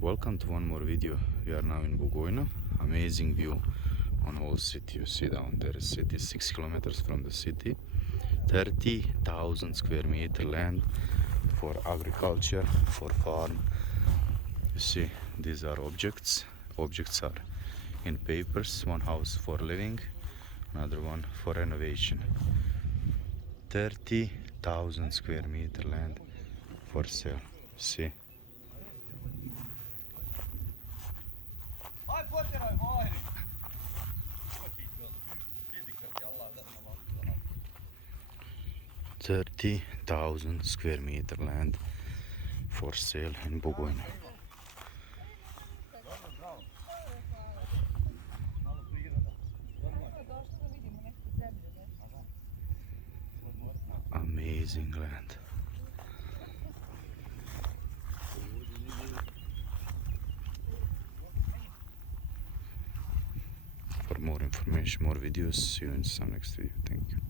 Welcome to one more video. We are now in Bugojno. Amazing view on whole city. You see down there is city 6 kilometers from the city. 30,000 square meter land for agriculture, for farm. You see these are objects. Objects are in papers. One house for living, another one for renovation. 30,000 square meter land for sale. See. Ai poteraj mahiri. 30,000 square meter land for sale in Bugojno. Amazing land. For more information, more videos, see you in some next video. Thank you.